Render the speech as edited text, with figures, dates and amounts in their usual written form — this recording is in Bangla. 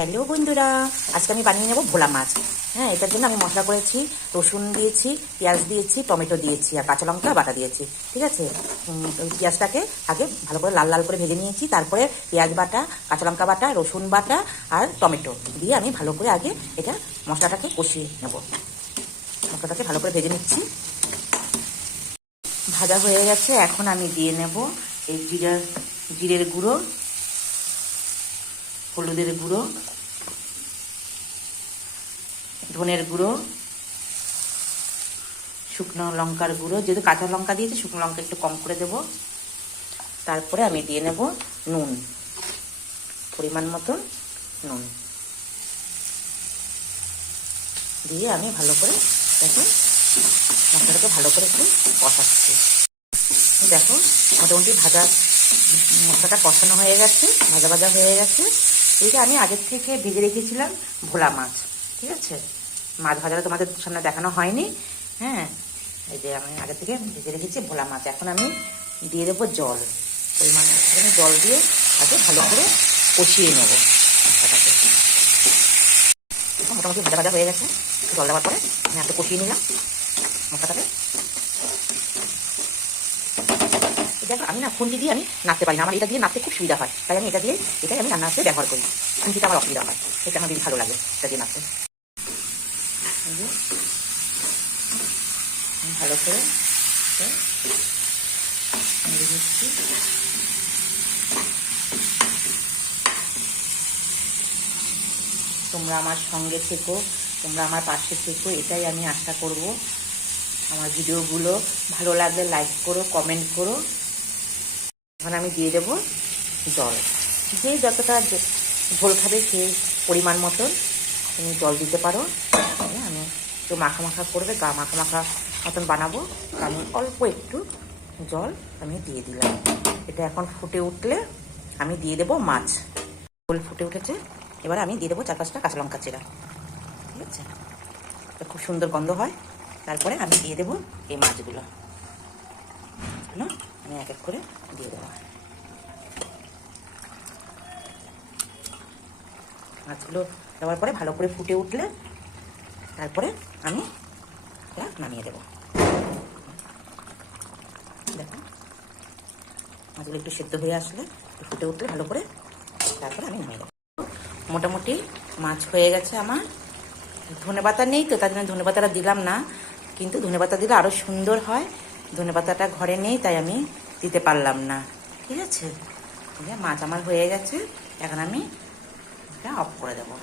হ্যালো বন্ধুরা, আজকে আমি বানিয়ে নেব ভোলা মাছ। হ্যাঁ, এটার জন্য আমি মশলা করেছি, রসুন দিয়েছি, পেঁয়াজ দিয়েছি, টমেটো দিয়েছি আর কাঁচা লঙ্কা বাটা দিয়েছি। ঠিক আছে, পেঁয়াজটাকে আগে ভালো করে লাল লাল করে ভেজে নিয়েছি। তারপরে পেঁয়াজ বাটা, কাঁচা লঙ্কা বাটা, রসুন বাটা আর টমেটো দিয়ে আমি ভালো করে আগে এটা মশলাটাকে কষিয়ে নেব। মশলাটাকে ভালো করে ভেজে নিচ্ছি। ভাজা হয়ে গেছে, এখন আমি দিয়ে নেব এই জিরের গুঁড়ো, হলুদের গুঁড়ো, ধনের গুঁড়ো, শুকনো লঙ্কার গুঁড়ো। যেহেতু কাঁচা লঙ্কা দিয়েছি, শুকনো লঙ্কা একটু কম করে দেব। তারপরে আমি দিয়ে নেব নুন, পরিমাণ মতন নুন দিয়ে আমি ভালো করে দেখো মশলাটাকে ভালো করে একটু কষাচ্ছি। দেখো মোটামুটি মশলাটা কষানো হয়ে গেছে, ভাজা ভাজা হয়ে গেছে। এইটা আমি আগের থেকে ভেজে রেখেছিলাম ভোলা মাছ। ঠিক আছে, মাছ ভাজাটা তোমাদের সামনে দেখানো হয়নি। হ্যাঁ, এই যে আমি আগে থেকে ভেজে রেখেছি ভোলা মাছ। এখন আমি দিয়ে দেবো জল, পরিমাণ জল দিয়ে আগে ভালো করে কষিয়ে নেব মশলাটাকে। মোটামুটি ভাজা ভাজা হয়ে গেছে, জল দেওয়ার পরে আমি একটু কষিয়ে নিলাম মশলাটাকে। দেখো আমি না খুন্তি দিয়ে আমি নাড়তে পারি না, আমার এটা দিয়ে নাড়তে খুব সুবিধা হয়, তাই আমি এটাই আমি রান্নাতে ব্যবহার করি। খুন্তিটা আমার অসুবিধা হয়, এটা আমার বেশি ভালো লাগে এটা দিয়ে নাড়তে। ভালো করে দিচ্ছি। তোমরা আমার সঙ্গে থেকো, তোমরা আমার পাশে থেকো, এটাই আমি আশা করব। আমার ভিডিওগুলো ভালো লাগলে লাইক করো, কমেন্ট করো। এখন আমি দিয়ে দেবো জল, যে যতটা ঝোল খাবে সেই পরিমাণ মতন তুমি জল দিতে পারো। আমি একটু মাখা মাখা করবে, গা মাখা মাখা মতন বানাবো, আমি অল্প একটু জল আমি দিয়ে দিলাম। এটা এখন ফুটে উঠলে আমি দিয়ে দেবো মাছ। ঝোল ফুটে উঠেছে, এবার আমি দিয়ে দেবো 4-5টা কাঁচা লঙ্কা চেরা। ঠিক আছে, খুব সুন্দর গন্ধ হয়। তারপরে আমি দিয়ে দেবো এই মাছগুলো, আমি এক এক করে দিয়ে দেবো। মাছগুলো দেওয়ার পরে ভালো করে ফুটে উঠলে তারপরে আমি এটা নামিয়ে দেবো। দেখো মাছগুলো একটু সেদ্ধ হয়ে আসলে, ফুটে উঠলে ভালো করে তারপরে আমি নামিয়ে দেবো। মোটামুটি মাছ হয়ে গেছে আমার। ধনেপাতা নেই তো, তার জন্য ধনেপাতাটা দিলাম না, কিন্তু ধনেপাতা দিলে আরও সুন্দর হয়। ধনেপাতাটা ঘরে নেই, তাই আমি দিতে পারলাম না। ঠিক আছে, মাছ আমার হয়ে গেছে, এখন আমি এটা অফ করে দেবো।